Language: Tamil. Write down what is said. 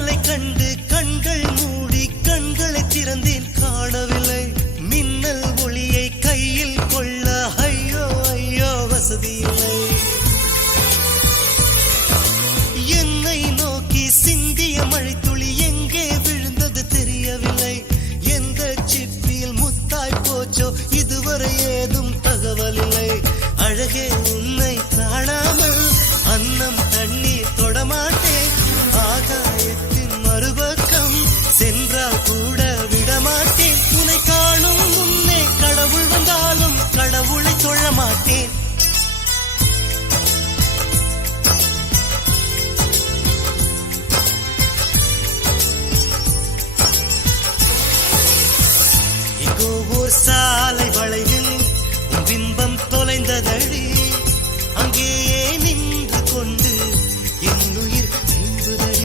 மின்னலை கண்டு கண்கள் மூடி கண்களை திறந்தேன் காணவில்லை மின்னல் ஒளியை கையில் கொள்ள ஐயோ ஐயோ வசதி இல்லை என்னை நோக்கி சிந்திய மழைத்துளி எங்கே விழுந்தது தெரியவில்லை எந்த சிப்பில் முத்தாய் போச்சோ இதுவரை ஏதும் தகவல் இல்லை அழகே உன்னை காணாமல் அன்னம் தண்ணீர் தொடமாட்டேன் ஆகாயத்தின் மறுபக்கம் சென்ற